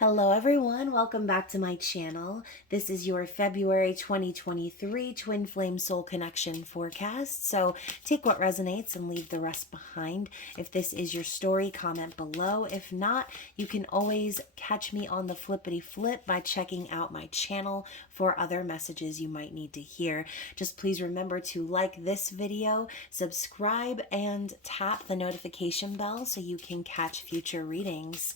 Hello everyone, welcome back to my channel. This is your February 2023 Twin Flame Soul Connection forecast. So take what resonates and leave the rest behind. If this is your story, comment below. If not, you can always catch me on the flippity flip by checking out my channel for other messages you might need to hear. Just please remember to like this video, subscribe, and tap the notification bell so you can catch future readings.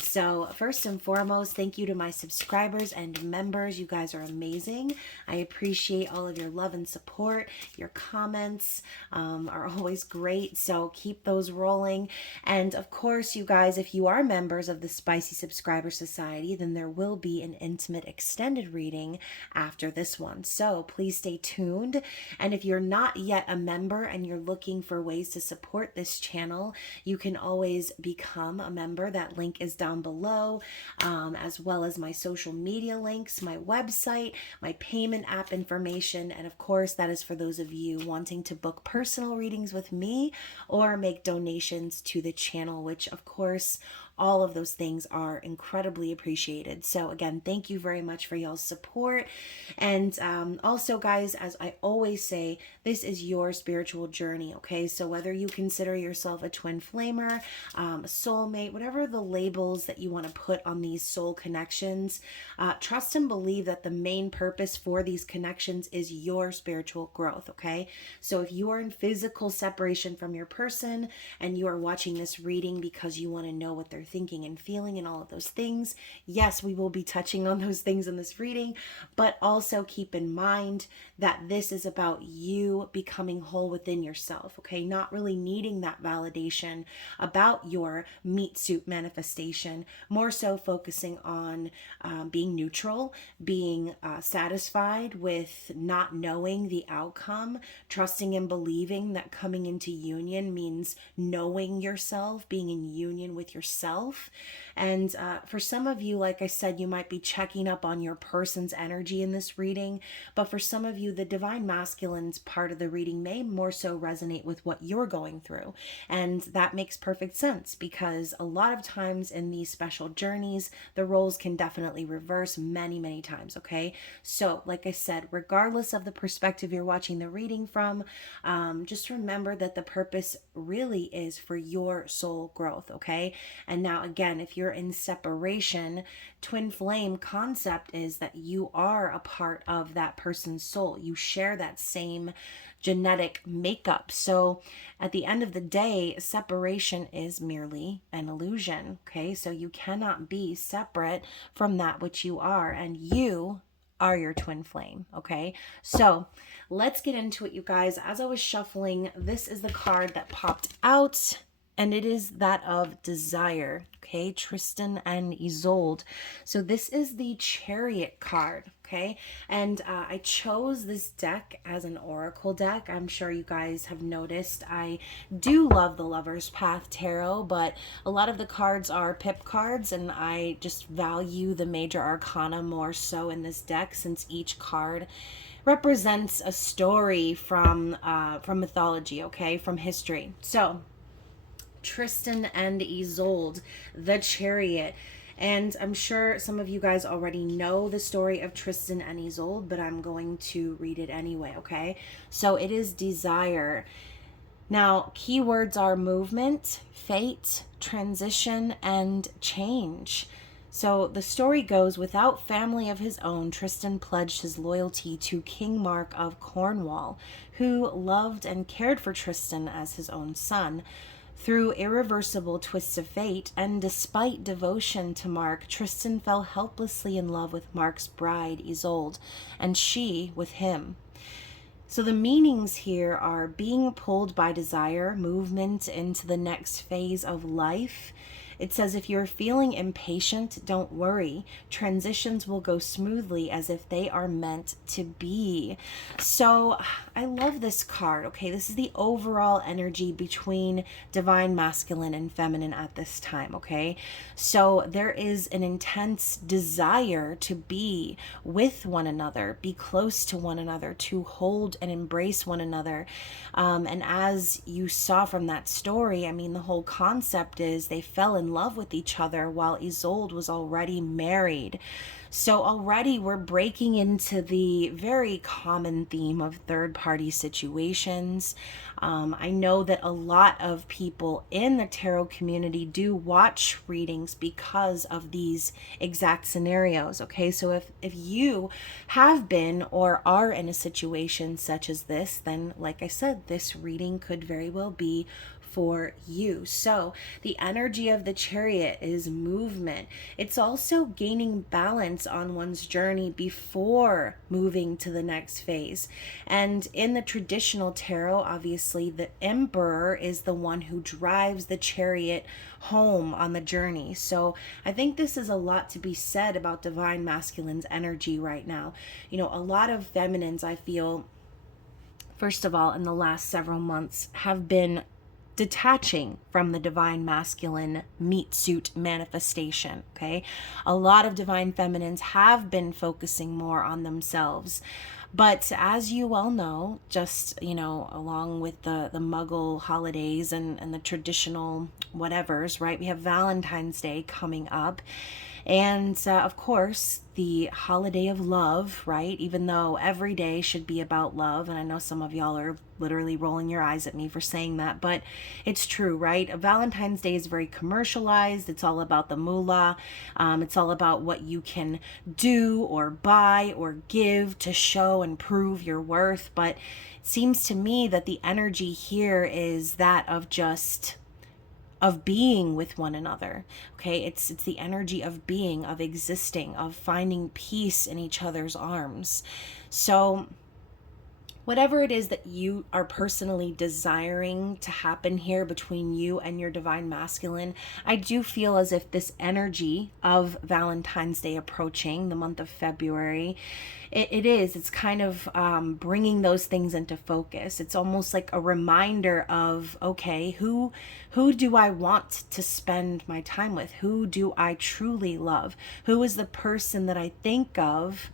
So first and foremost, thank you to my subscribers and members. You guys are amazing. I appreciate all of your love and support. Your comments are always great, so keep those rolling. And of course, you guys, if you are members of the Spicy Subscriber Society, then there will be an intimate extended reading after this one. So please stay tuned. And if you're not yet a member and you're looking for ways to support this channel, you can always become a member. That link is down below, as well as my social media links, my website, my payment app information, and of course that is for those of you wanting to book personal readings with me or make donations to the channel, which of course all of those things are incredibly appreciated. So again, thank you very much for y'all's support. And also guys, as I always say, this is your spiritual journey, okay? So whether you consider yourself a twin flamer, a soulmate, whatever the labels that you want to put on these soul connections, trust and believe that the main purpose for these connections is your spiritual growth, okay? So if you are in physical separation from your person and you are watching this reading because you want to know what they're thinking and feeling and all of those things, yes, we will be touching on those things in this reading, but also keep in mind that this is about you becoming whole within yourself, okay? Not really needing that validation about your meat suit manifestation, more so focusing on being neutral, being satisfied with not knowing the outcome, trusting and believing that coming into union means knowing yourself, being in union with yourself. And for some of you, like I said, you might be checking up on your person's energy in this reading, but for some of you, the divine masculine's part of the reading may more so resonate with what you're going through. And that makes perfect sense because a lot of times in these special journeys, the roles can definitely reverse many times, okay? So like I said, regardless of the perspective you're watching the reading from, just remember that the purpose really is for your soul growth, okay? And now again, if you're in separation, twin flame concept is that you are a part of that person's soul. You share that same genetic makeup. So at the end of the day, separation is merely an illusion, okay? So you cannot be separate from that which you are, and you are your twin flame, okay? So let's get into it, you guys. As I was shuffling, this is the card that popped out, and it is that of desire, okay? Tristan and Isolde. So this is the Chariot card, okay? And I chose this deck as an oracle deck. I'm sure you guys have noticed I do love the Lover's Path Tarot, but a lot of the cards are pip cards, and I just value the major arcana more so in this deck since each card represents a story from mythology, okay? From history. So Tristan and Isolde, the Chariot. And I'm sure some of you guys already know the story of Tristan and Isolde, but I'm going to read it anyway, okay? So it is desire. Now, keywords are movement, fate, transition, and change. So the story goes, without family of his own, Tristan pledged his loyalty to King Mark of Cornwall, who loved and cared for Tristan as his own son. Through irreversible twists of fate, and despite devotion to Mark, Tristan fell helplessly in love with Mark's bride, Isolde, and she with him. So the meanings here are being pulled by desire, movement into the next phase of life. It says, if you're feeling impatient, don't worry. Transitions will go smoothly as if they are meant to be. So I love this card, okay? This is the overall energy between divine masculine and feminine at this time, okay? So there is an intense desire to be with one another, be close to one another, to hold and embrace one another. And as you saw from that story, I mean, the whole concept is they fell in in love with each other while Isolde was already married. So already we're breaking into the very common theme of third-party situations. I know that a lot of people in the tarot community do watch readings because of these exact scenarios. Okay, so if you have been or are in a situation such as this, then like I said, this reading could very well be for you. So the energy of the Chariot is movement. It's also gaining balance on one's journey before moving to the next phase. And in the traditional tarot, obviously the Emperor is the one who drives the Chariot home on the journey. So I think this is a lot to be said about divine masculine's energy right now. You know, a lot of feminines, I feel, first of all, in the last several months have been detaching from the divine masculine meat suit manifestation. Okay, a lot of divine feminines have been focusing more on themselves, but as you well know, just, you know, along with the Muggle holidays and the traditional whatevers, right, we have Valentine's Day coming up. And of course, the holiday of love, right? Even though every day should be about love. And I know some of y'all are literally rolling your eyes at me for saying that, but it's true, right? Valentine's Day is very commercialized. It's all about the moolah. It's all about what you can do or buy or give to show and prove your worth. But it seems to me that the energy here is that of just of being with one another. Okay, it's the energy of being, of existing, of finding peace in each other's arms. So whatever it is that you are personally desiring to happen here between you and your divine masculine, I do feel as if this energy of Valentine's Day approaching, the month of February, it's kind of bringing those things into focus. It's almost like a reminder of, okay, who do I want to spend my time with? Who do I truly love? Who is the person that I think of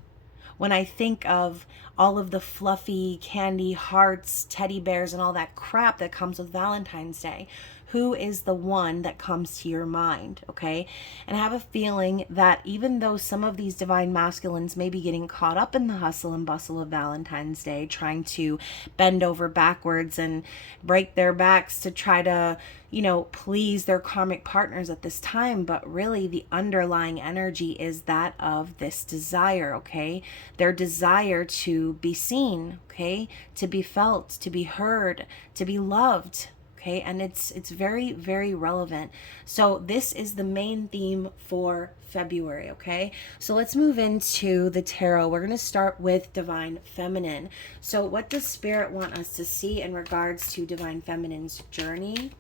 when I think of all of the fluffy candy hearts, teddy bears, and all that crap that comes with Valentine's Day? Who is the one that comes to your mind, okay? And I have a feeling that even though some of these divine masculines may be getting caught up in the hustle and bustle of Valentine's Day, trying to bend over backwards and break their backs to try to, you know, please their karmic partners at this time, but really the underlying energy is that of this desire, okay? Their desire to be seen, okay? To be felt, to be heard, to be loved. Okay, and it's very, very relevant. So this is the main theme for February, okay? So let's move into the tarot. We're going to start with Divine Feminine. So what does Spirit want us to see in regards to Divine Feminine's journey?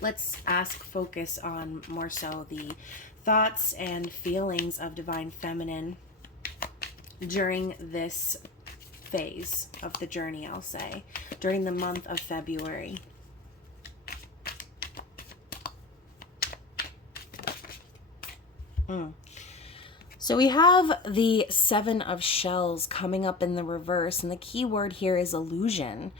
Let's focus on more so the thoughts and feelings of Divine Feminine during this phase of the journey, I'll say, during the month of February. So we have the Seven of Shells coming up in the reverse, and the key word here is illusion.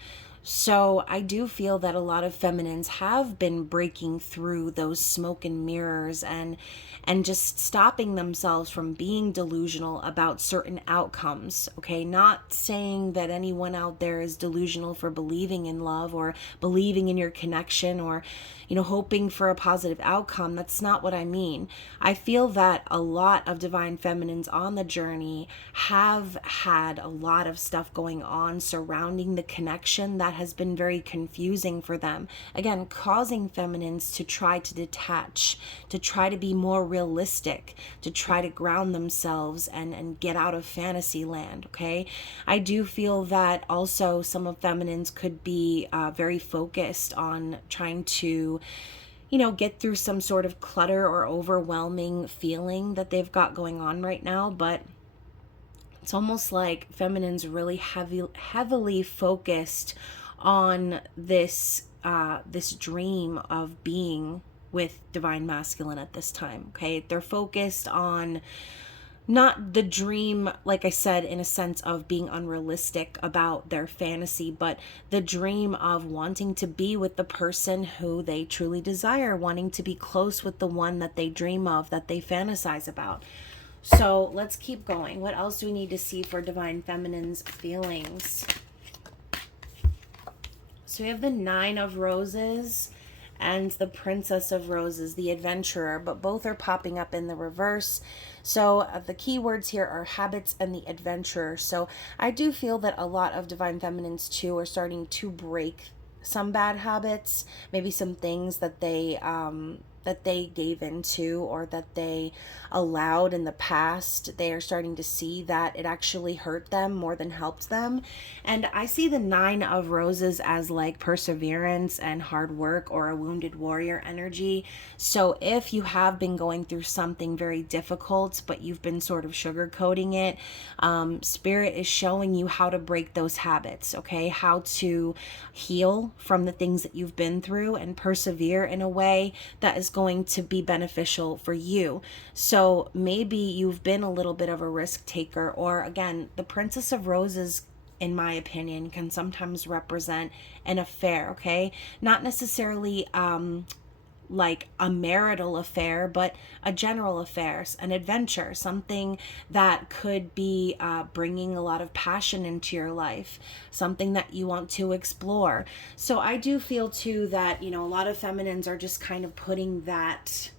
So I do feel that a lot of feminines have been breaking through those smoke and mirrors and just stopping themselves from being delusional about certain outcomes, okay? Not saying that anyone out there is delusional for believing in love or believing in your connection or, you know, hoping for a positive outcome. That's not what I mean. I feel that a lot of divine feminines on the journey have had a lot of stuff going on surrounding the connection that has been very confusing for them. Again, causing feminines to try to detach, to try to be more realistic, to try to ground themselves and get out of fantasy land, okay? I do feel that also some of feminines could be very focused on trying to, you know, get through some sort of clutter or overwhelming feeling that they've got going on right now, but it's almost like feminines really heavily focused on this dream of being with divine masculine at this time, okay? They're focused on not the dream, like I said, in a sense of being unrealistic about their fantasy, but the dream of wanting to be with the person who they truly desire, wanting to be close with the one that they dream of, that they fantasize about. So let's keep going. What else do we need to see for Divine Feminine's feelings? So we have the Nine of Roses and the Princess of Roses, the Adventurer, but both are popping up in the reverse. So the key words here are habits and the Adventurer. So I do feel that a lot of Divine Feminines too are starting to break some bad habits, maybe some things that they gave into or that they allowed in the past. They are starting to see that it actually hurt them more than helped them. And I see the Nine of Roses as like perseverance and hard work, or a wounded warrior energy. So if you have been going through something very difficult, but you've been sort of sugarcoating it, Spirit is showing you how to break those habits, okay? How to heal from the things that you've been through and persevere in a way that is going to be beneficial for you. So maybe you've been a little bit of a risk taker, or again, the Princess of Roses, in my opinion, can sometimes represent an affair, okay? Not necessarily like a marital affair, but a general affair, an adventure, something that could be bringing a lot of passion into your life, something that you want to explore. So I do feel too that, you know, a lot of feminines are just kind of putting that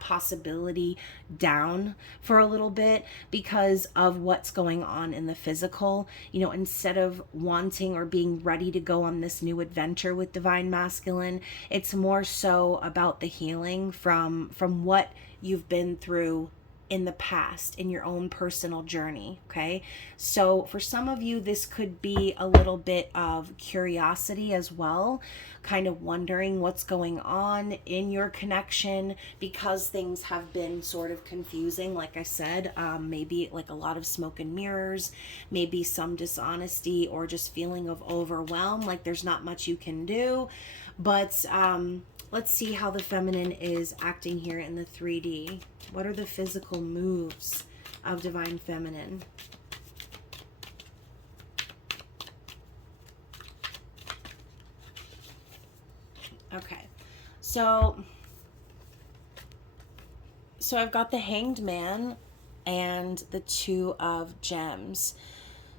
possibility down for a little bit because of what's going on in the physical. You know, instead of wanting or being ready to go on this new adventure with Divine Masculine, it's more so about the healing from what you've been through in the past, in your own personal journey, okay? So for some of you, this could be a little bit of curiosity as well, kind of wondering what's going on in your connection because things have been sort of confusing. Like I said, maybe like a lot of smoke and mirrors, maybe some dishonesty, or just feeling of overwhelm, like there's not much you can do. But let's see how the feminine is acting here in the 3D. What are the physical moves of Divine Feminine? Okay, so I've got the Hanged Man and the Two of Gems.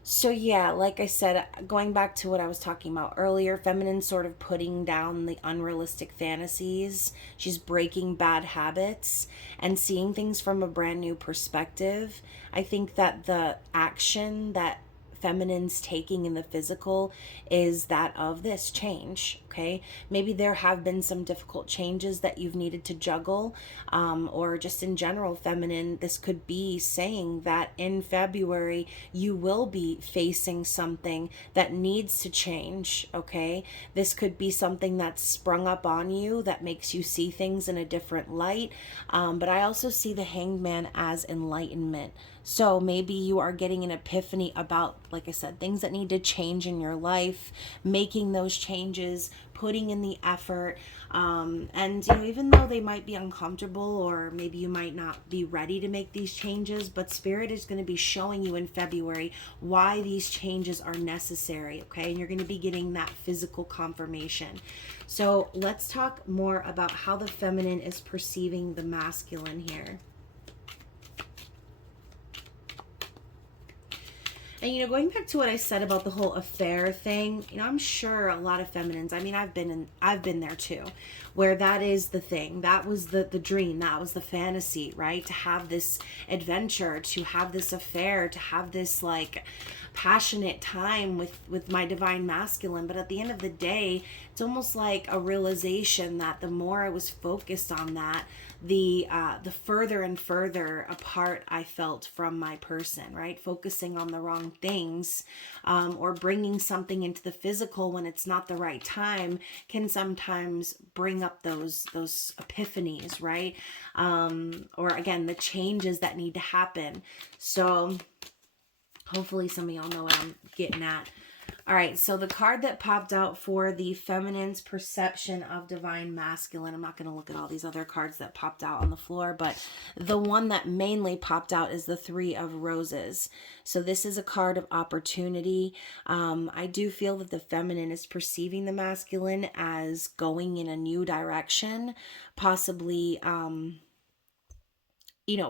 So yeah, like I said, going back to what I was talking about earlier, feminine sort of putting down the unrealistic fantasies. She's breaking bad habits and seeing things from a brand new perspective. I think that the action that feminine's taking in the physical is that of this change, okay? Maybe there have been some difficult changes that you've needed to juggle, or just in general, feminine, this could be saying that in February you will be facing something that needs to change, okay? This could be something that's sprung up on you that makes you see things in a different light, but I also see the Hanged Man as enlightenment. So maybe you are getting an epiphany about, like I said, things that need to change in your life, making those changes, putting in the effort. And, you know, even though they might be uncomfortable, or maybe you might not be ready to make these changes, but Spirit is going to be showing you in February why these changes are necessary, okay? And you're going to be getting that physical confirmation. So let's talk more about how the feminine is perceiving the masculine here. And, you know, going back to what I said about the whole affair thing, you know, I'm sure a lot of feminines, I mean, I've been there too, where that is the thing. That was the dream. That was the fantasy, right? To have this adventure, to have this affair, to have this like passionate time with my Divine Masculine. But at the end of the day, it's almost like a realization that the more I was focused on that, the further and further apart I felt from my person, right? Focusing on the wrong things, or bringing something into the physical when it's not the right time, can sometimes bring up those epiphanies, right? Or again, the changes that need to happen. So hopefully some of y'all know what I'm getting at. All right, so the card that popped out for the feminine's perception of divine masculine, I'm not going to look at all these other cards that popped out on the floor, but the one that mainly popped out is the Three of Roses. So this is a card of opportunity. I do feel that the feminine is perceiving the masculine as going in a new direction, possibly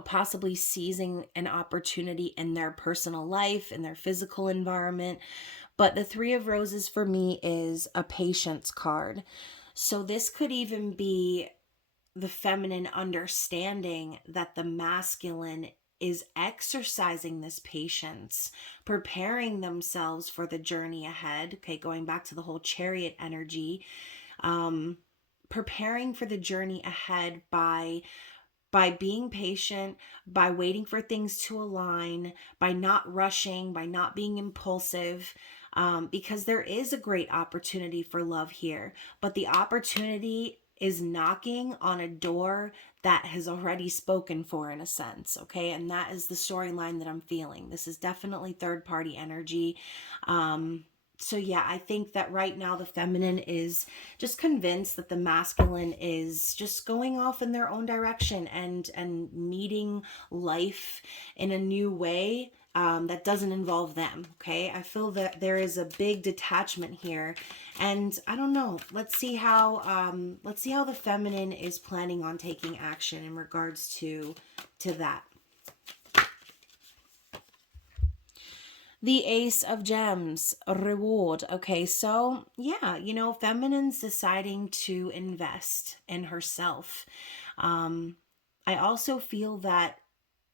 possibly seizing an opportunity in their personal life, in their physical environment. But the Three of Roses for me is a patience card. So this could even be the feminine understanding that the masculine is exercising this patience, preparing themselves for the journey ahead. Okay, going back to the whole Chariot energy, preparing for the journey ahead by being patient, by waiting for things to align, by not rushing, by not being impulsive, because there is a great opportunity for love here. But the opportunity is knocking on a door that has already spoken for, in a sense, okay? And that is the storyline that I'm feeling. This is definitely third party energy. So yeah, I think that right now the feminine is just convinced that the masculine is just going off in their own direction and meeting life in a new way that doesn't involve them. Okay, I feel that there is a big detachment here, and I don't know. Let's see how the feminine is planning on taking action in regards to that. The Ace of Gems, reward. Okay, so yeah, feminine's deciding to invest in herself. I also feel that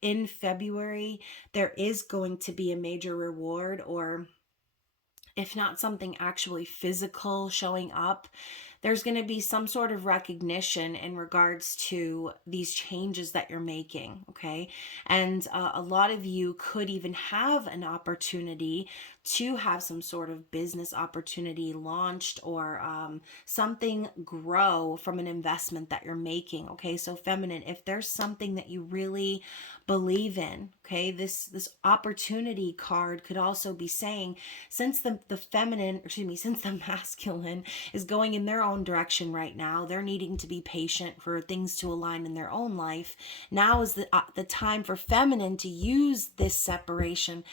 in February, there is going to be a major reward, or if not something actually physical showing up, there's going to be some sort of recognition in regards to these changes that you're making, okay? And a lot of you could even have an opportunity to have some sort of business opportunity launched, or something grow from an investment that you're making, okay? So feminine, if there's something that you really believe in, okay, this opportunity card could also be saying, since the masculine is going in their own direction right now, they're needing to be patient for things to align in their own life. Now is the time for feminine to use this separation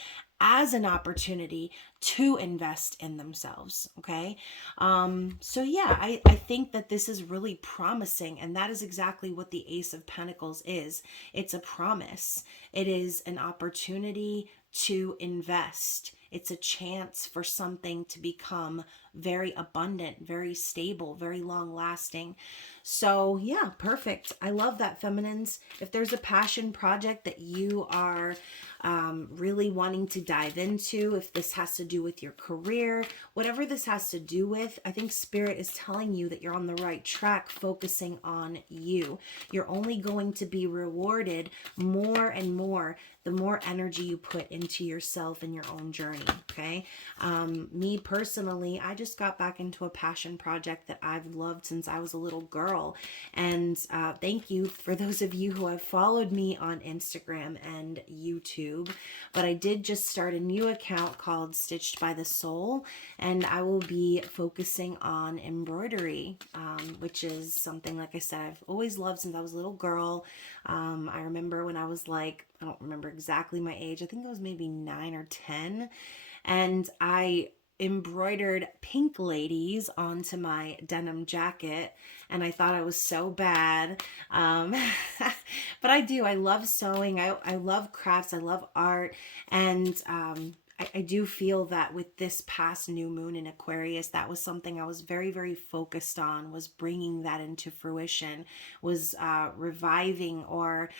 as an opportunity to invest in themselves. Okay. So yeah, I think that this is really promising, and that is exactly what the Ace of Pentacles is. It's a promise. It is an opportunity to invest. It's a chance for something to become very abundant, very stable, very long lasting. So yeah, perfect. I love that, feminines. If there's a passion project that you are really wanting to dive into, if this has to do with your career, whatever this has to do with, I think Spirit is telling you that you're on the right track, focusing on you. You're only going to be rewarded more and more the more energy you put into yourself and your own journey, okay? Me personally, I just got back into a passion project that I've loved since I was a little girl. And thank you for those of you who have followed me on Instagram and YouTube. But I did just start a new account called Stitched by the Soul, and I will be focusing on embroidery, which is something, like I said, I've always loved since I was a little girl. I remember when I was like, I don't remember exactly my age, I think I was maybe 9 or 10, and I embroidered pink ladies onto my denim jacket, and I thought I was so bad. But I love sewing. I love crafts. I love art. And I do feel that with this past new moon in Aquarius, that was something I was very, very focused on, was bringing that into fruition, was reviving or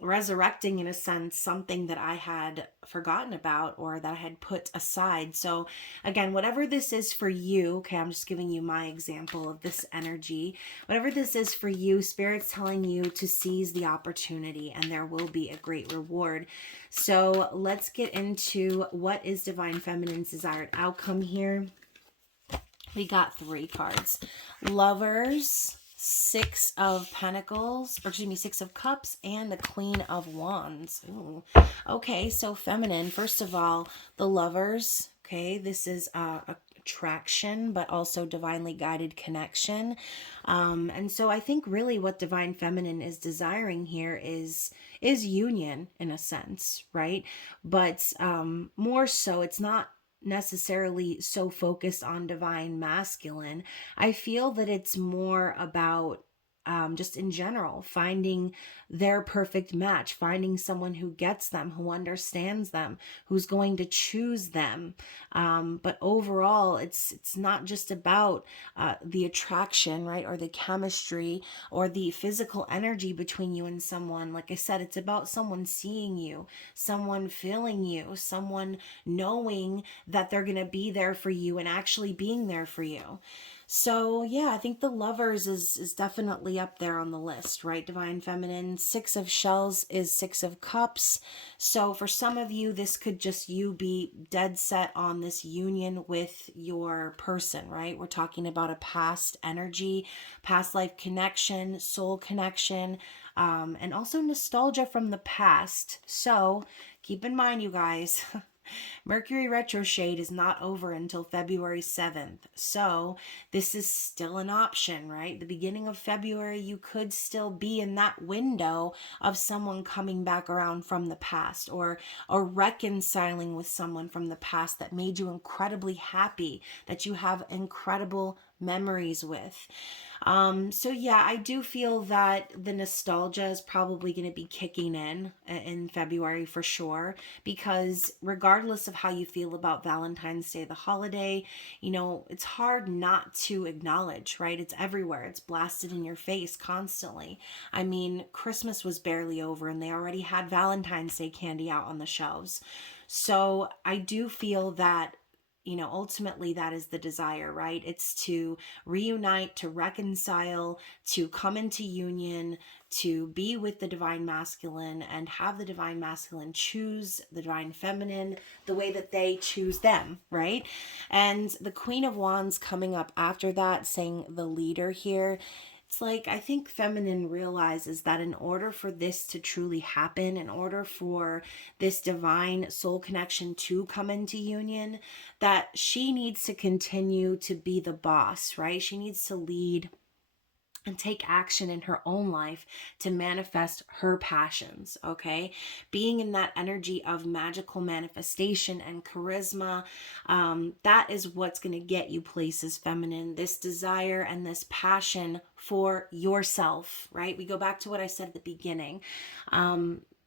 resurrecting, in a sense, something that I had forgotten about or that I had put aside. So again, whatever this is for you, okay, I'm just giving you my example of this energy. Whatever this is for you, Spirit's telling you to seize the opportunity, and there will be a great reward. So let's get into what is Divine Feminine's desired outcome here. We got 3 cards. Lovers, 6 of Pentacles, or excuse me, 6 of Cups, and the Queen of Wands. Ooh. Okay, so feminine, first of all, the Lovers. okay? This is attraction, but also divinely guided connection. And so I think really what divine feminine is desiring here is union in a sense, right? But more so, it's not necessarily so focused on divine masculine. I feel that it's more about just in general, finding their perfect match, finding someone who gets them, who understands them, who's going to choose them. But overall, it's not just about the attraction, right, or the chemistry or the physical energy between you and someone. Like I said, it's about someone seeing you, someone feeling you, someone knowing that they're going to be there for you and actually being there for you. So yeah, I think the lovers is definitely up there on the list, right? Divine feminine. Six of shells is six of cups. So for some of you, this could just you be dead set on this union with your person, right? We're talking about a past energy, past life connection, soul connection, and also nostalgia from the past. So keep in mind, you guys. Mercury retrograde is not over until February 7th. So, this is still an option, right? The beginning of February, you could still be in that window of someone coming back around from the past or reconciling with someone from the past that made you incredibly happy, that you have incredible memories with. So yeah, I do feel that the nostalgia is probably going to be kicking in February for sure, because regardless of how you feel about Valentine's Day, the holiday, it's hard not to acknowledge, right? It's everywhere. It's blasted in your face constantly. I mean, Christmas was barely over and they already had Valentine's Day candy out on the shelves. So I do feel that ultimately that is the desire, right? It's to reunite, to reconcile, to come into union, to be with the divine masculine and have the divine masculine choose the divine feminine the way that they choose them, right? And the Queen of Wands coming up after that, saying the leader here. It's like, I think feminine realizes that in order for this to truly happen, in order for this divine soul connection to come into union, that she needs to continue to be the boss, right? She needs to lead and take action in her own life to manifest her passions, okay? Being in that energy of magical manifestation and charisma, that is what's going to get you places, feminine. This desire and this passion for yourself, right? We go back to what I said at the beginning.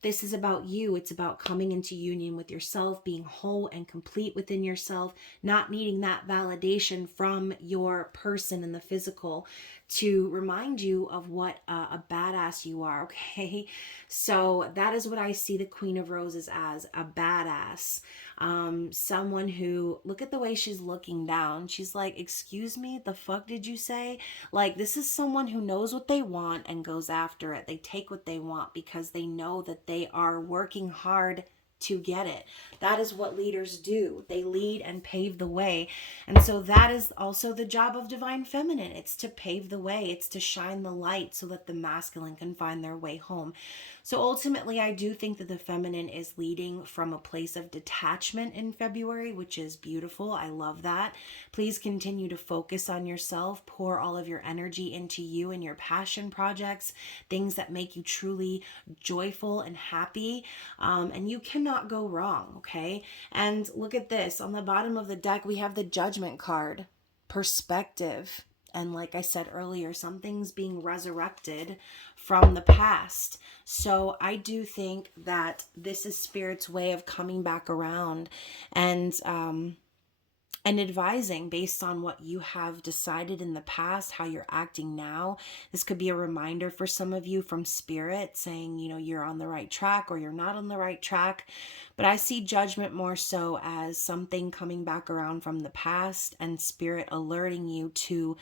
This is about you. It's about coming into union with yourself, being whole and complete within yourself, not needing that validation from your person in the physical to remind you of what a badass you are, okay? So that is what I see the Queen of Roses as, a badass. Someone who, look at the way she's looking down. She's like, excuse me, the fuck did you say? Like, this is someone who knows what they want and goes after it. They take what they want because they know that they are working hard to get it. That is what leaders do. They lead and pave the way. And so that is also the job of divine feminine. It's to pave the way. It's to shine the light so that the masculine can find their way home. So ultimately, I do think that the feminine is leading from a place of detachment in February, which is beautiful. I love that. Please continue to focus on yourself. Pour all of your energy into you and your passion projects, things that make you truly joyful and happy. And you cannot go wrong, okay? And look at this. On the bottom of the deck, we have the Judgment card, perspective. And like I said earlier, something's being resurrected from the past. So I do think that this is Spirit's way of coming back around and advising based on what you have decided in the past, how you're acting now. This could be a reminder for some of you from Spirit saying, you're on the right track or you're not on the right track. But I see Judgment more so as something coming back around from the past and Spirit alerting you to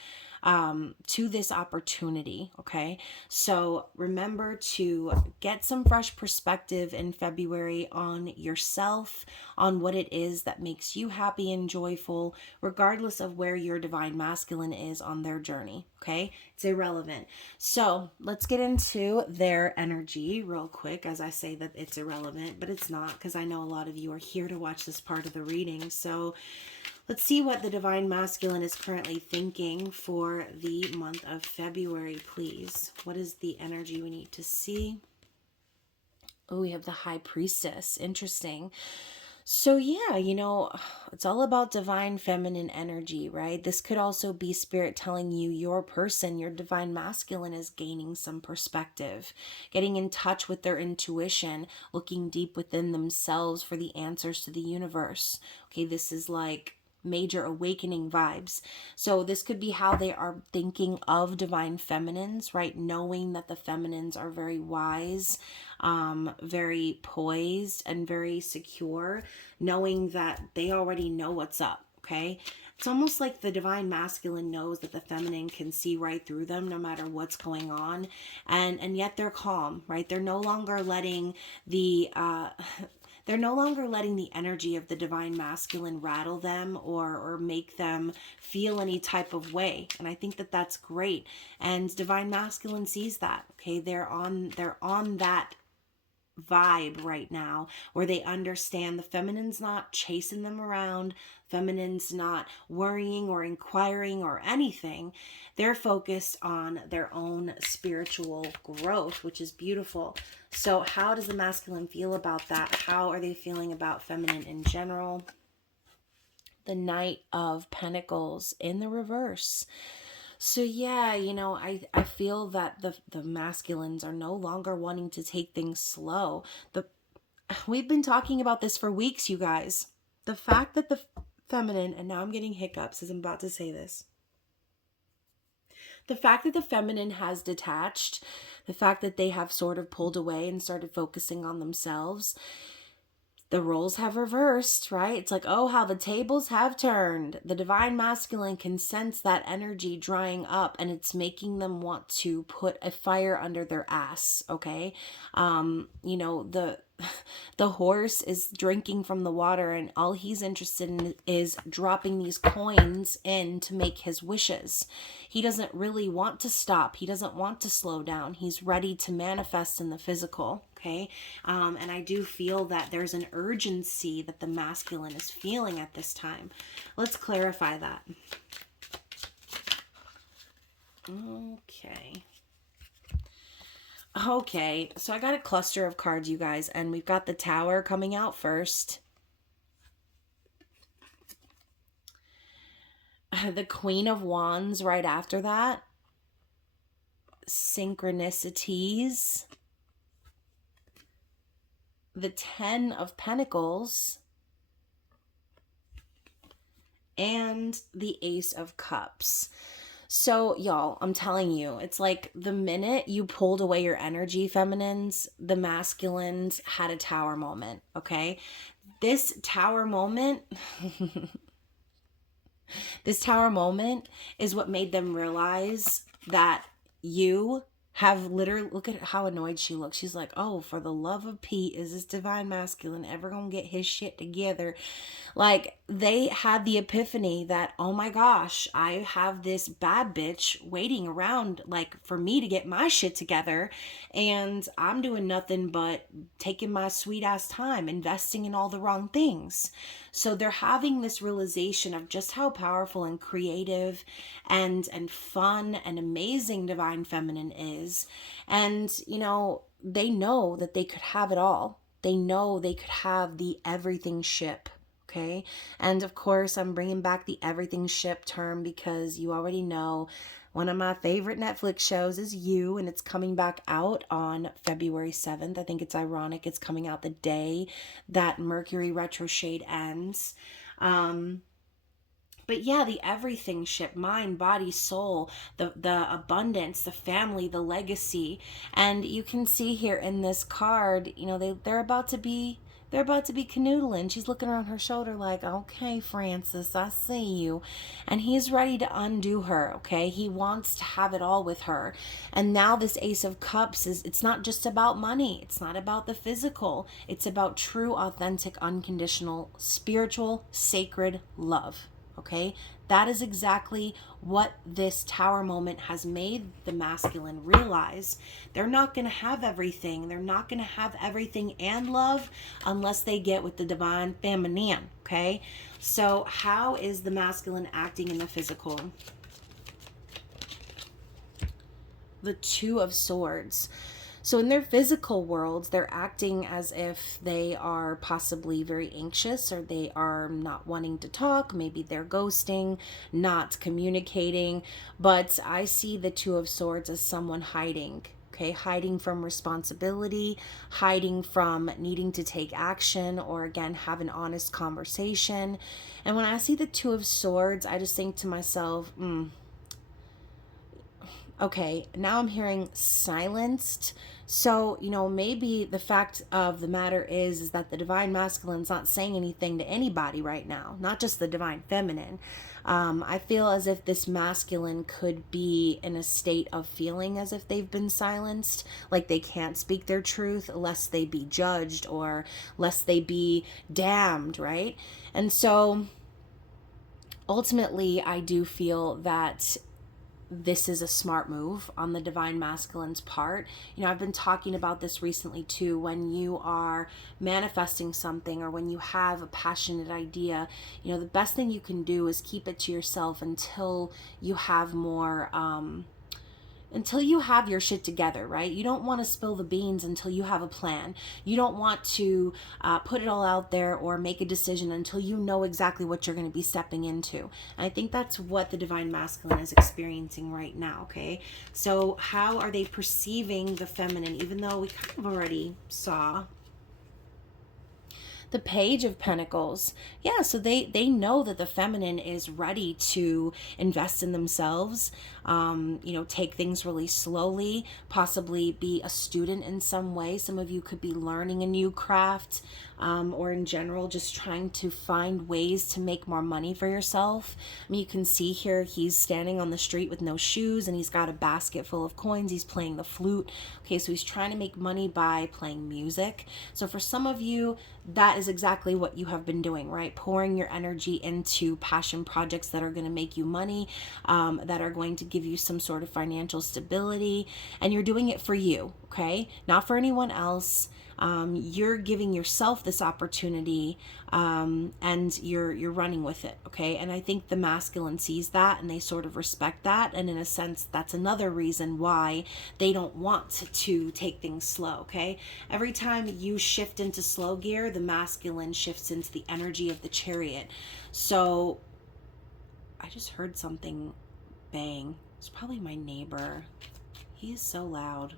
to this opportunity. Okay, so remember to get some fresh perspective in February on yourself, on what it is that makes you happy and joyful, regardless of where your divine masculine is on their journey. Okay, it's irrelevant. So let's get into their energy real quick. As I say that it's irrelevant, but it's not, because I know a lot of you are here to watch this part of the reading. So let's see what the divine masculine is currently thinking for the month of February, please. What is the energy we need to see? Oh, we have the High Priestess. Interesting. So yeah, it's all about divine feminine energy, right? This could also be spirit telling you your person, your divine masculine, is gaining some perspective, getting in touch with their intuition, looking deep within themselves for the answers to the universe. Okay, this is like major awakening vibes. So this could be how they are thinking of divine feminines, right? Knowing that the feminines are very wise, very poised, and very secure, knowing that they already know what's up. Okay, it's almost like the divine masculine knows that the feminine can see right through them no matter what's going on, and yet they're calm, right? They're no longer letting the they're no longer letting the energy of the divine masculine rattle them or make them feel any type of way. And I think that that's great. And divine masculine sees that. Okay, they're on that vibe right now where they understand the feminine's not chasing them around, feminine's not worrying or inquiring or anything. They're focused on their own spiritual growth, which is beautiful. So how does the masculine feel about that? How are they feeling about feminine in general? The Knight of Pentacles in the reverse. So yeah, I feel that the masculines are no longer wanting to take things slow. We've been talking about this for weeks, you guys. The fact that the feminine, and now I'm getting hiccups as I'm about to say this. The fact that the feminine has detached, the fact that they have sort of pulled away and started focusing on themselves, the roles have reversed, right? It's like, oh, how the tables have turned. The divine masculine can sense that energy drying up, and it's making them want to put a fire under their ass, okay? The horse is drinking from the water, and all he's interested in is dropping these coins in to make his wishes. He doesn't really want to stop. He doesn't want to slow down. He's ready to manifest in the physical. Okay. And I do feel that there's an urgency that the masculine is feeling at this time. Let's clarify that. Okay, so I got a cluster of cards, you guys, and we've got the Tower coming out first. The Queen of Wands right after that. Synchronicities. The Ten of Pentacles. And the Ace of Cups. So, y'all, I'm telling you, it's like the minute you pulled away your energy, feminines, the masculines had a tower moment, okay? This tower moment, this tower moment is what made them realize that you have literally, look at how annoyed she looks. She's like, oh, for the love of Pete, is this divine masculine ever gonna get his shit together? Like, they had the epiphany that, oh my gosh, I have this bad bitch waiting around, like, for me to get my shit together, and I'm doing nothing but taking my sweet ass time, investing in all the wrong things. So they're having this realization of just how powerful and creative and fun and amazing divine feminine is. And, they know that they could have it all. They know they could have the everything ship. Okay. And of course, I'm bringing back the everything ship term because you already know one of my favorite Netflix shows is You, and it's coming back out on February 7th. I think it's ironic it's coming out the day that Mercury retrograde ends. But yeah, the everything ship, mind, body, soul, the abundance, the family, the legacy. And you can see here in this card, they're about to be They're about to be canoodling. She's looking around her shoulder like, okay, Francis, I see you. And he's ready to undo her, okay? He wants to have it all with her. And now this Ace of Cups it's not just about money. It's not about the physical. It's about true, authentic, unconditional, spiritual, sacred love. Okay, that is exactly what this Tower moment has made the masculine realize. They're not going to have everything. They're not going to have everything and love unless they get with the divine feminine. Okay, so how is the masculine acting in the physical? The Two of Swords. So in their physical worlds, they're acting as if they are possibly very anxious, or they are not wanting to talk. Maybe they're ghosting, not communicating. But I see the Two of Swords as someone hiding. Okay, hiding from responsibility, hiding from needing to take action, or again, have an honest conversation. And when I see the Two of Swords, I just think to myself, okay, now I'm hearing silenced. So, maybe the fact of the matter is that the divine masculine's not saying anything to anybody right now, not just the divine feminine. I feel as if this masculine could be in a state of feeling as if they've been silenced, like they can't speak their truth lest they be judged or lest they be damned, right? And so ultimately, I do feel that this is a smart move on the divine masculine's part. I've been talking about this recently too. When you are manifesting something, or when you have a passionate idea, the best thing you can do is keep it to yourself until you have more until you have your shit together, right? You don't want to spill the beans until you have a plan. You don't want to put it all out there or make a decision until you know exactly what you're going to be stepping into. And I think that's what the divine masculine is experiencing right now, okay? So how are they perceiving the feminine, even though we kind of already saw the Page of Pentacles? Yeah, so they know that the feminine is ready to invest in themselves, take things really slowly, possibly be a student in some way. Some of you could be learning a new craft, or in general just trying to find ways to make more money for yourself. I mean, you can see here he's standing on the street with no shoes, and he's got a basket full of coins. He's playing the flute. Okay, so he's trying to make money by playing music. So for some of you, that is exactly what you have been doing, right? Pouring your energy into passion projects that are going to make you money, that are going to give you some sort of financial stability, and you're doing it for you, okay? Not for anyone else. You're giving yourself this opportunity, and you're running with it, okay? And I think the masculine sees that, and they sort of respect that, and in a sense, that's another reason why they don't want to take things slow, okay? Every time you shift into slow gear, the masculine shifts into the energy of the Chariot. So I just heard something bang. It's probably my neighbor. He is so loud.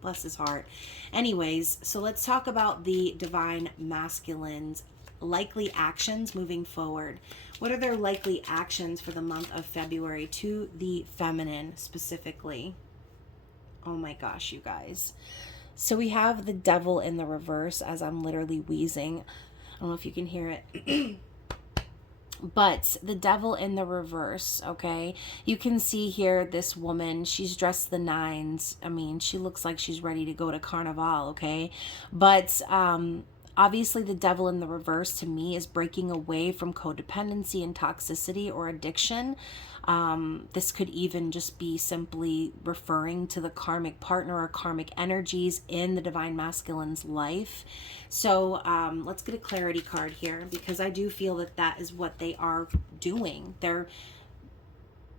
Bless his heart. Anyways, so let's talk about the divine masculine's likely actions moving forward. What are their likely actions for the month of February to the feminine specifically? Oh my gosh, you guys. So we have the Devil in the reverse, as I'm literally wheezing. I don't know if you can hear it. But the Devil in the reverse, okay? You can see here this woman, she's dressed the nines. I mean, she looks like she's ready to go to Carnival, okay? But obviously the Devil in the reverse to me is breaking away from codependency and toxicity or addiction. This could even just be simply referring to the karmic partner or karmic energies in the divine masculine's life. So let's get a clarity card here, because I do feel that that is what they are doing.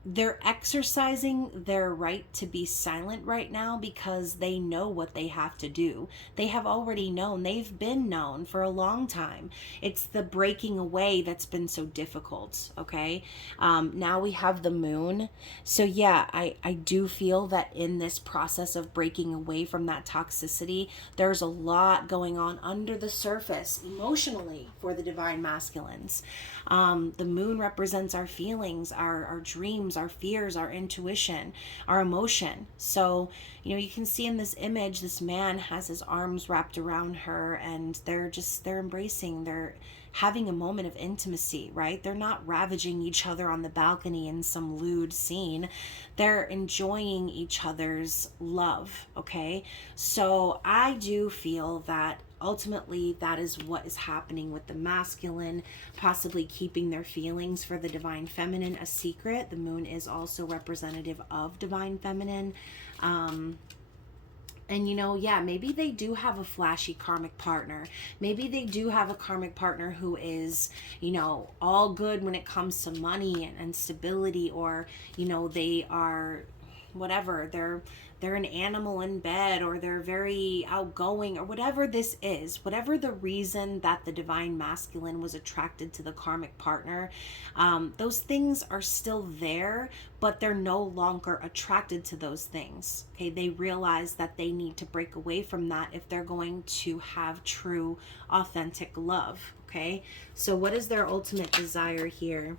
They're exercising their right to be silent right now because they know what they have to do. They have already known. They've been known for a long time. It's the breaking away that's been so difficult, okay? Now we have the moon. So yeah, I do feel that in this process of breaking away from that toxicity, there's a lot going on under the surface emotionally for the divine masculines. The moon represents our feelings, our dreams, dreams, our fears, our intuition, our emotion. So, you know, you can see in this image, this man has his arms wrapped around her, and they're embracing, they're having a moment of intimacy, right? They're not ravaging each other on the balcony in some lewd scene. They're enjoying each other's love, okay? So I do feel that ultimately that is what is happening with the masculine, possibly keeping their feelings for the divine feminine a secret. The moon is also representative of divine feminine. And you know, yeah, maybe they do have a flashy karmic partner. Maybe they do have a karmic partner who is, you know, all good when it comes to money and stability, or, you know, they are whatever, they're an animal in bed, or they're very outgoing, or whatever this is, whatever the reason that the divine masculine was attracted to the karmic partner, those things are still there, but they're no longer attracted to those things. Okay, they realize that they need to break away from that if they're going to have true, authentic love. Okay, so what is their ultimate desire here?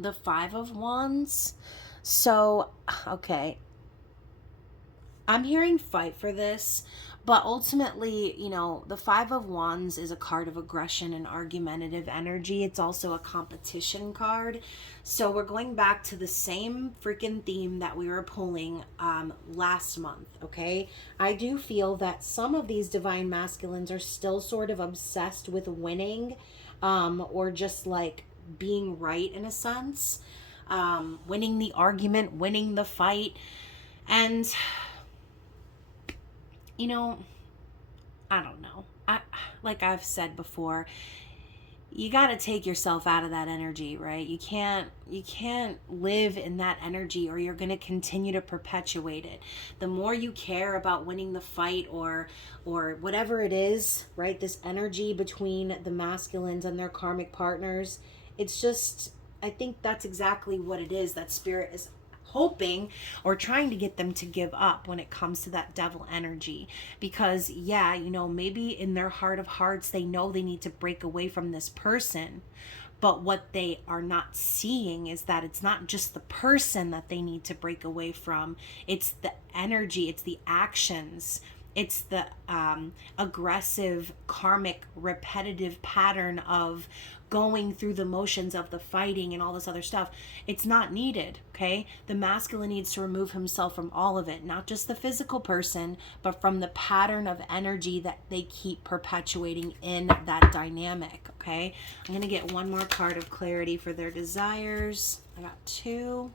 The Five of Wands. So, okay, I'm hearing fight for this, but ultimately, you know, the Five of Wands is a card of aggression and argumentative energy. It's also a competition card. So we're going back to the same freaking theme that we were pulling last month, okay? I do feel that some of these divine masculines are still sort of obsessed with winning, or just like being right in a sense. Winning the argument, winning the fight. And, you know, I don't know. Like I've said before, you got to take yourself out of that energy, right? You can't live in that energy, or you're going to continue to perpetuate it. The more you care about winning the fight, or whatever it is, right? This energy between the masculines and their karmic partners, it's just, I think that's exactly what it is that spirit is hoping or trying to get them to give up when it comes to that devil energy. Because yeah, you know, maybe in their heart of hearts they know they need to break away from this person, but what they are not seeing is that it's not just the person that they need to break away from, it's the energy, it's the actions, it's the aggressive, karmic, repetitive pattern of going through the motions of the fighting and all this other stuff. It's not needed, okay? The masculine needs to remove himself from all of it, not just the physical person, but from the pattern of energy that they keep perpetuating in that dynamic, okay? I'm going to get one more card of clarity for their desires. I got two.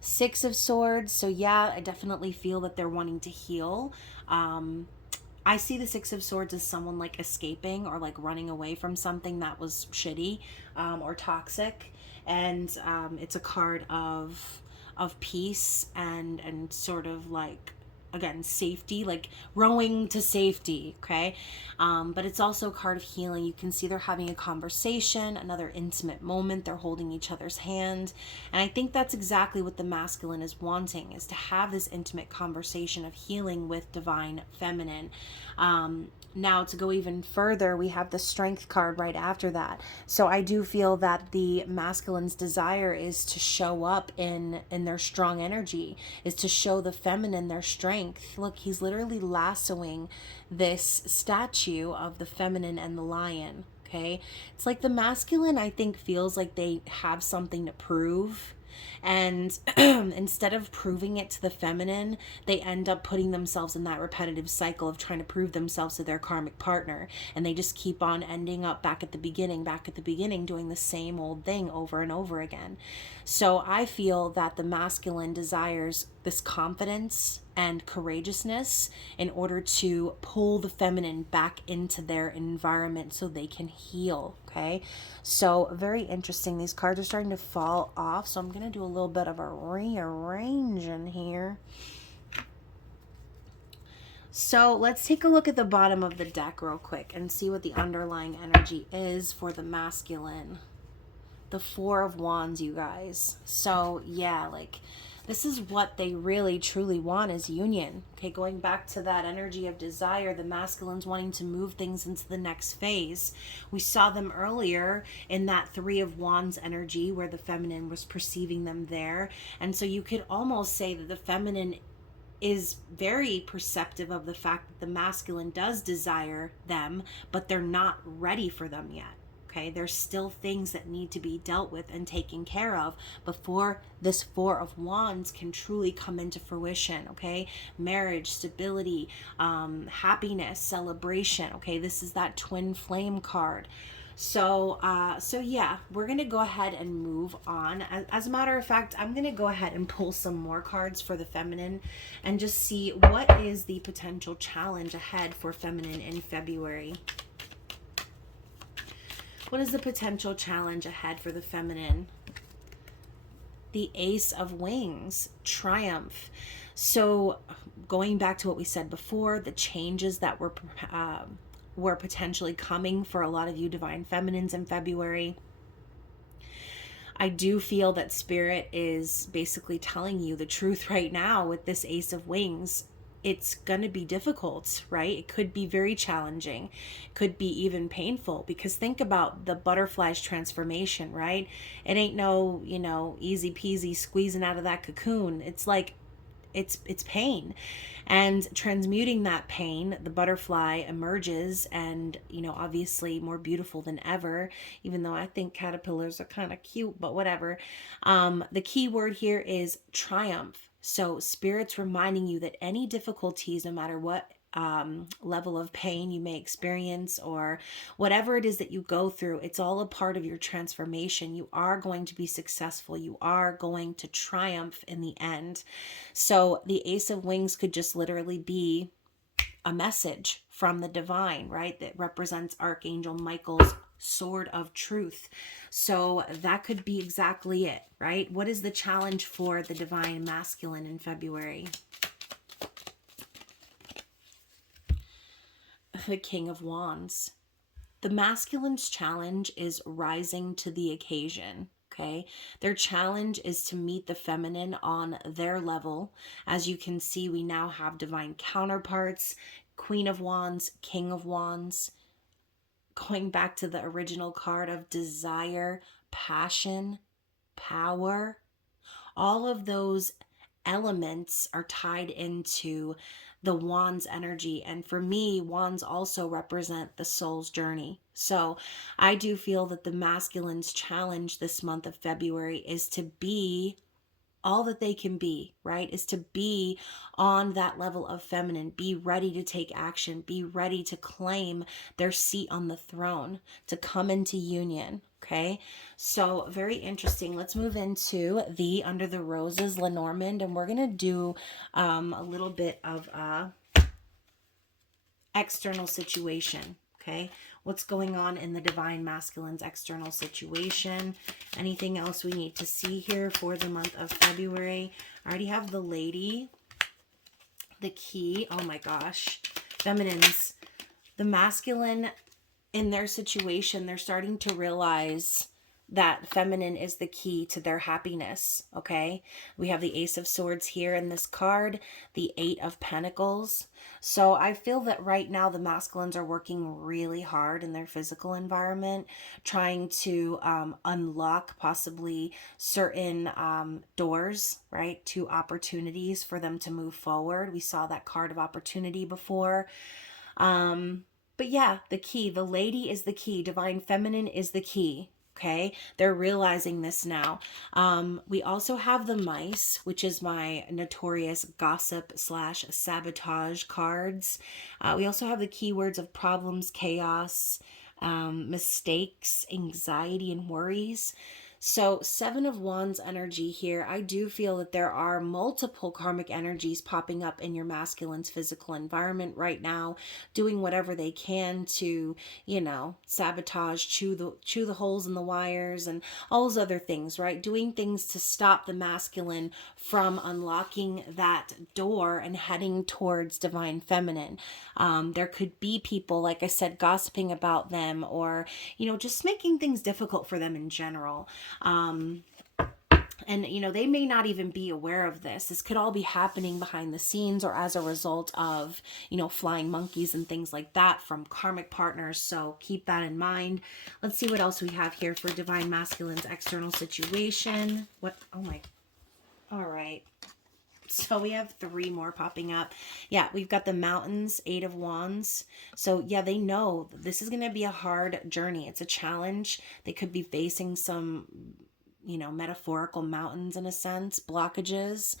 Six of Swords. So yeah, I definitely feel that they're wanting to heal. I see the Six of Swords as someone like escaping or like running away from something that was shitty, or toxic. And it's a card of peace and sort of like, again, safety, like rowing to safety, okay? But it's also a card of healing. You can see they're having a conversation, another intimate moment. They're holding each other's hand. And I think that's exactly what the masculine is wanting, is to have this intimate conversation of healing with divine feminine. Now, to go even further, we have the Strength card right after that. So I do feel that the masculine's desire is to show up in their strong energy, is to show the feminine their strength. Look, he's literally lassoing this statue of the feminine and the lion, okay? It's like the masculine, I think, feels like they have something to prove. And instead of proving it to the feminine, they end up putting themselves in that repetitive cycle of trying to prove themselves to their karmic partner. And they just keep on ending up back at the beginning, doing the same old thing over and over again. So I feel that the masculine desires this confidence and courageousness in order to pull the feminine back into their environment so they can heal, okay? So very interesting. These cards are starting to fall off, so I'm going to do a little bit of a rearranging here. So let's take a look at the bottom of the deck real quick and see what the underlying energy is for the masculine. The Four of Wands, you guys. So yeah, like This is what they really truly want, is union. Okay, going back to that energy of desire, the masculines wanting to move things into the next phase. We saw them earlier in that Three of Wands energy where the feminine was perceiving them there. And so you could almost say that the feminine is very perceptive of the fact that the masculine does desire them, but they're not ready for them yet. Okay, there's still things that need to be dealt with and taken care of before this Four of Wands can truly come into fruition. Okay, marriage, stability, happiness, celebration. Okay, this is that twin flame card. So yeah, we're gonna go ahead and move on. As a matter of fact, I'm gonna go ahead and pull some more cards for the feminine, and just see what is the potential challenge ahead for feminine in February. What is the potential challenge ahead for the feminine? The Ace of Wings, triumph. So going back to what we said before, the changes that were potentially coming for a lot of you divine feminines in February. I do feel that Spirit is basically telling you the truth right now with this Ace of Wings. It's going to be difficult, right? It could be very challenging. It could be even painful, because think about the butterfly's transformation, right? It ain't no, easy peasy squeezing out of that cocoon. It's like it's pain, and transmuting that pain, the butterfly emerges, and obviously more beautiful than ever, even though I think caterpillars are kind of cute, but whatever. The key word here is triumph. So Spirit's reminding you that any difficulties, no matter what level of pain you may experience, or whatever it is that you go through, it's all a part of your transformation. You are going to be successful. You are going to triumph in the end. So the Ace of Wings could just literally be a message from the divine, right? That represents Archangel Michael's sword of truth. So that could be exactly it, right? What is the challenge for the divine masculine in February? The King of Wands. The masculine's challenge is rising to the occasion. Okay, their challenge is to meet the feminine on their level. As you can see, we now have divine counterparts: Queen of Wands, King of Wands. Going back to the original card of desire, passion, power, all of those elements are tied into the Wands energy. And for me, Wands also represent the soul's journey. So I do feel that the masculine's challenge this month of February is to be all that they can be, right? Is to be on that level of feminine, be ready to take action, be ready to claim their seat on the throne, to come into union. Okay, so very interesting. Let's move into the Under the Roses, Lenormand, and we're gonna do a little bit of external situation. Okay, what's going on in the divine masculine's external situation? Anything else we need to see here for the month of February? I already have the Lady, the Key. Oh my gosh, feminines, the masculine in their situation, they're starting to realize that feminine is the key to their happiness. Okay, we have the Ace of Swords here in this card, the Eight of Pentacles. So I feel that right now the masculines are working really hard in their physical environment, trying to unlock possibly certain doors, right, to opportunities for them to move forward. We saw that card of opportunity before. But yeah, the key, the Lady is the key, divine feminine is the key. Okay, they're realizing this now. We also have the Mice, which is my notorious gossip / sabotage cards. We also have the keywords of problems, chaos, mistakes, anxiety, and worries. So Seven of Wands energy here. I do feel that there are multiple karmic energies popping up in your masculine's physical environment right now, doing whatever they can to, sabotage, chew the holes in the wires and all those other things, right? Doing things to stop the masculine from unlocking that door and heading towards divine feminine. There could be people, like I said, gossiping about them, or, just making things difficult for them in general. And, you know, they may not even be aware of this. This could all be happening behind the scenes or as a result of, you know, flying monkeys and things like that from karmic partners. So keep that in mind. Let's see what else we have here for Divine Masculine's external situation. What? Oh my. All right. So we have 3 more popping up. Yeah, we've got the Mountains, 8 of Wands. So yeah, they know this is going to be a hard journey. It's a challenge. They could be facing some, you know, metaphorical mountains in a sense, blockages.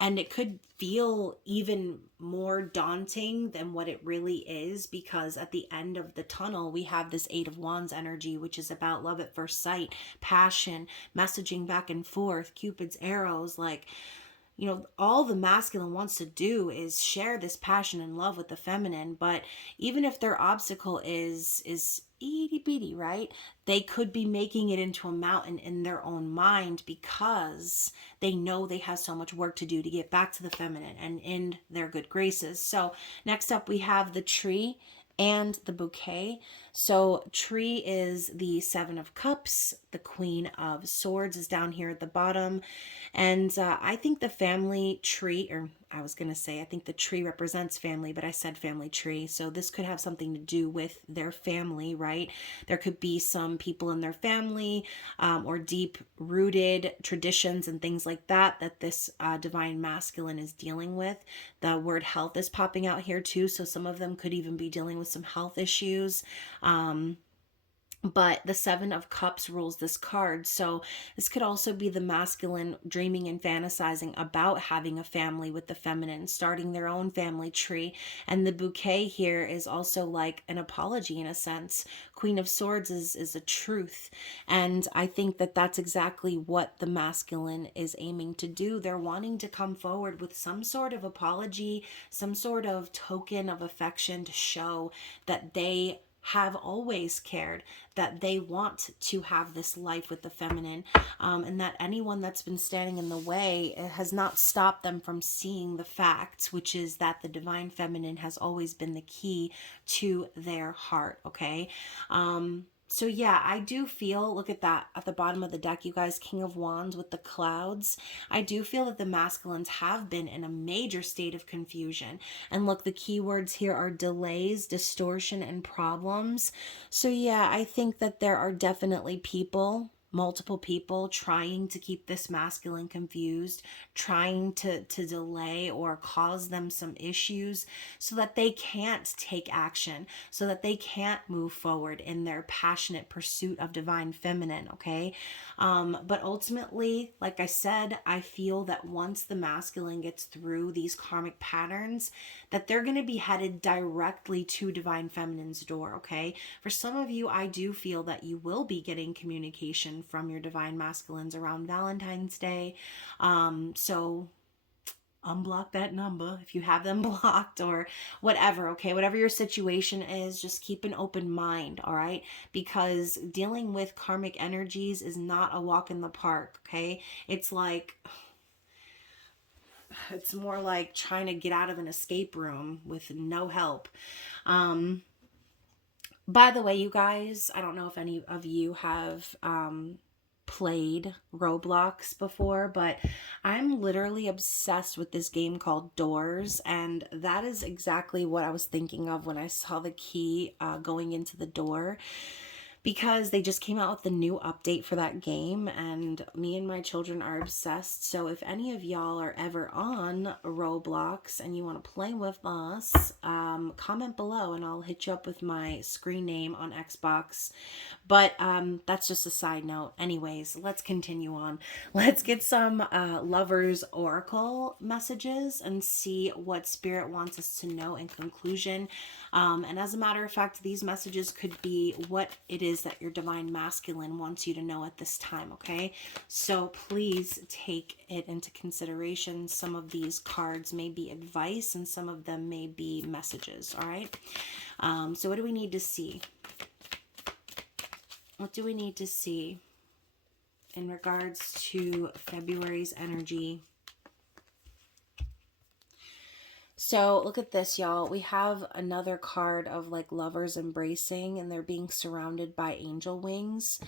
And it could feel even more daunting than what it really is, because at the end of the tunnel, we have this 8 of Wands energy, which is about love at first sight, passion, messaging back and forth, Cupid's arrows, like, you know, all the masculine wants to do is share this passion and love with the feminine. But even if their obstacle is itty bitty, right? They could be making it into a mountain in their own mind, because they know they have so much work to do to get back to the feminine and in their good graces. So next up we have the Tree and the Bouquet. So Tree is the 7 of Cups. The Queen of Swords is down here at the bottom. And I think the family tree, or I was going to say, I think the tree represents family, but I said family tree. So this could have something to do with their family, right? There could be some people in their family or deep rooted traditions and things like that that this Divine Masculine is dealing with. The word health is popping out here too. So some of them could even be dealing with some health issues. But the 7 of Cups rules this card. So this could also be the masculine dreaming and fantasizing about having a family with the feminine, starting their own family tree. And the Bouquet here is also like an apology in a sense. Queen of Swords is a truth. And I think that that's exactly what the masculine is aiming to do. They're wanting to come forward with some sort of apology, some sort of token of affection to show that they have always cared, that they want to have this life with the feminine, and that anyone that's been standing in the way has not stopped them from seeing the facts, which is that the divine feminine has always been the key to their heart, okay? So yeah, I do feel, look at that at the bottom of the deck, you guys, King of Wands with the clouds. I do feel that the masculines have been in a major state of confusion. And look, the keywords here are delays, distortion, and problems. So yeah, I think that there are definitely people, multiple people, trying to keep this masculine confused, trying to delay or cause them some issues so that they can't take action, so that they can't move forward in their passionate pursuit of divine feminine, okay? But ultimately, like I said, I feel that once the masculine gets through these karmic patterns, that they're going to be headed directly to divine feminine's door, okay? For some of you, I do feel that you will be getting communication from your divine masculines around Valentine's Day. So unblock that number if you have them blocked or whatever, okay? Whatever your situation is, just keep an open mind, all right? Because dealing with karmic energies is not a walk in the park, okay? It's like, it's more like trying to get out of an escape room with no help. By the way, you guys, I don't know if any of you have played Roblox before, but I'm literally obsessed with this game called Doors, and that is exactly what I was thinking of when I saw the key going into the door, because they just came out with the new update for that game, and me and my children are obsessed. So if any of y'all are ever on Roblox and you want to play with us, comment below and I'll hit you up with my screen name on Xbox. But that's just a side note. Anyways, let's continue on. Let's get some Lovers Oracle messages and see what Spirit wants us to know in conclusion. And as a matter of fact, these messages could be what it is that your divine masculine wants you to know at this time, okay? So please take it into consideration. Some of these cards may be advice and some of them may be messages, all right? So what do we need to see? What do we need to see in regards to February's energy? So look at this, y'all. We have another card of like lovers embracing and they're being surrounded by angel wings.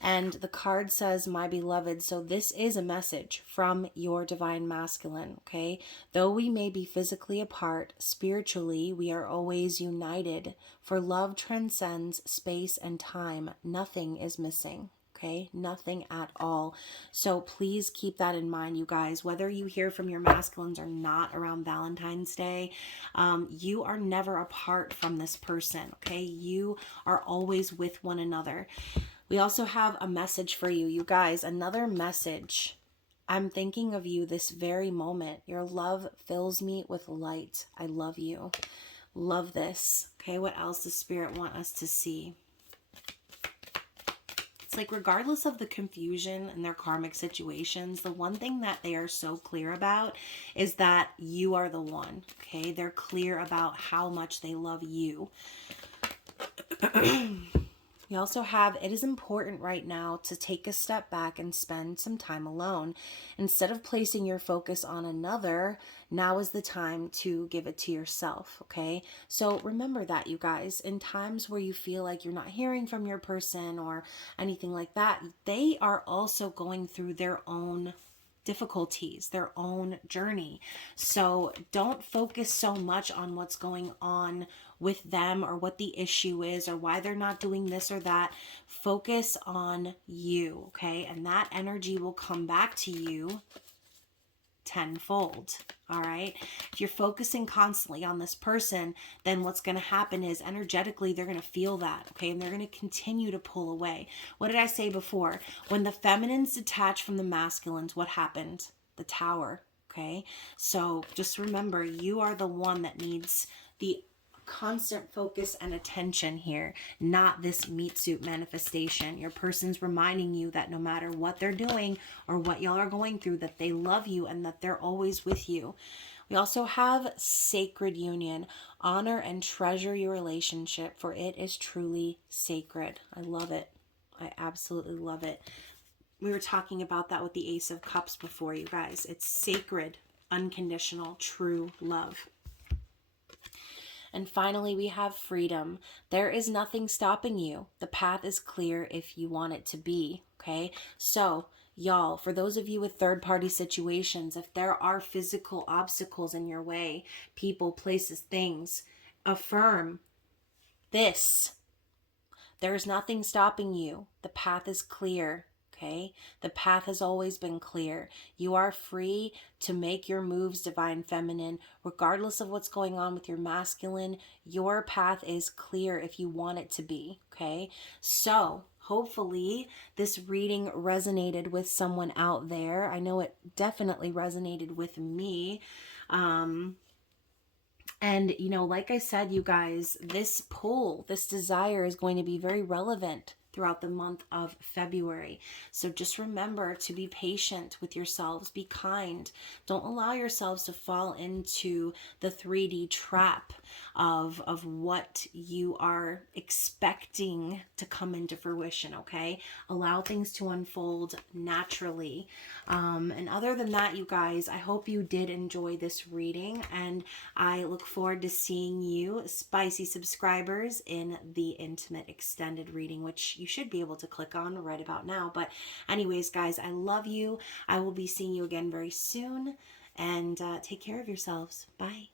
And the card says, my beloved. So this is a message from your divine masculine, okay? Though we may be physically apart, spiritually, we are always united. For love transcends space and time. Nothing is missing. Okay, nothing at all. So please keep that in mind, you guys. Whether you hear from your masculines or not around Valentine's Day, you are never apart from this person. Okay, you are always with one another. We also have a message for you, you guys. Another message. I'm thinking of you this very moment. Your love fills me with light. I love you. Love this. Okay, what else does Spirit want us to see? Like, regardless of the confusion and their karmic situations, the one thing that they are so clear about is that you are the one. Okay, they're clear about how much they love you. We also have, it is important right now to take a step back and spend some time alone. Instead of placing your focus on another, now is the time to give it to yourself, okay? So remember that, you guys. In times where you feel like you're not hearing from your person or anything like that, they are also going through their own difficulties, their own journey. So don't focus so much on what's going on with them or what the issue is or why they're not doing this or that. Focus on you, okay? And that energy will come back to you tenfold. All right. If you're focusing constantly on this person, then what's going to happen is energetically they're going to feel that. Okay. And they're going to continue to pull away. What did I say before? When the feminines detach from the masculines, what happened? The Tower. Okay. So just remember, you are the one that needs the constant focus and attention here, not this meat suit manifestation. Your person's reminding you that no matter what they're doing or what y'all are going through, that they love you and that they're always with you. We also have sacred union. Honor and treasure your relationship, for it is truly sacred. I love it. I absolutely love it. We were talking about that with the Ace of Cups before, you guys. It's sacred, unconditional, true love. And finally, we have freedom. There is nothing stopping you. The path is clear if you want it to be, okay? So, y'all, for those of you with third-party situations, if there are physical obstacles in your way, people, places, things, affirm this. There is nothing stopping you. The path is clear. Okay, the path has always been clear. You are free to make your moves, divine feminine, regardless of what's going on with your masculine. Your path is clear if you want it to be. Okay, so hopefully this reading resonated with someone out there. I know it definitely resonated with me. And, you know, like I said, you guys, this pull, this desire is going to be very relevant throughout the month of February. So just remember to be patient with yourselves. Be kind. Don't allow yourselves to fall into the 3D trap of what you are expecting to come into fruition, okay? Allow things to unfold naturally. And other than that, you guys, I hope you did enjoy this reading, and I look forward to seeing you, spicy subscribers, in the intimate extended reading, which you should be able to click on right about now. But anyways, guys, I love you. I will be seeing you again very soon, and take care of yourselves. Bye.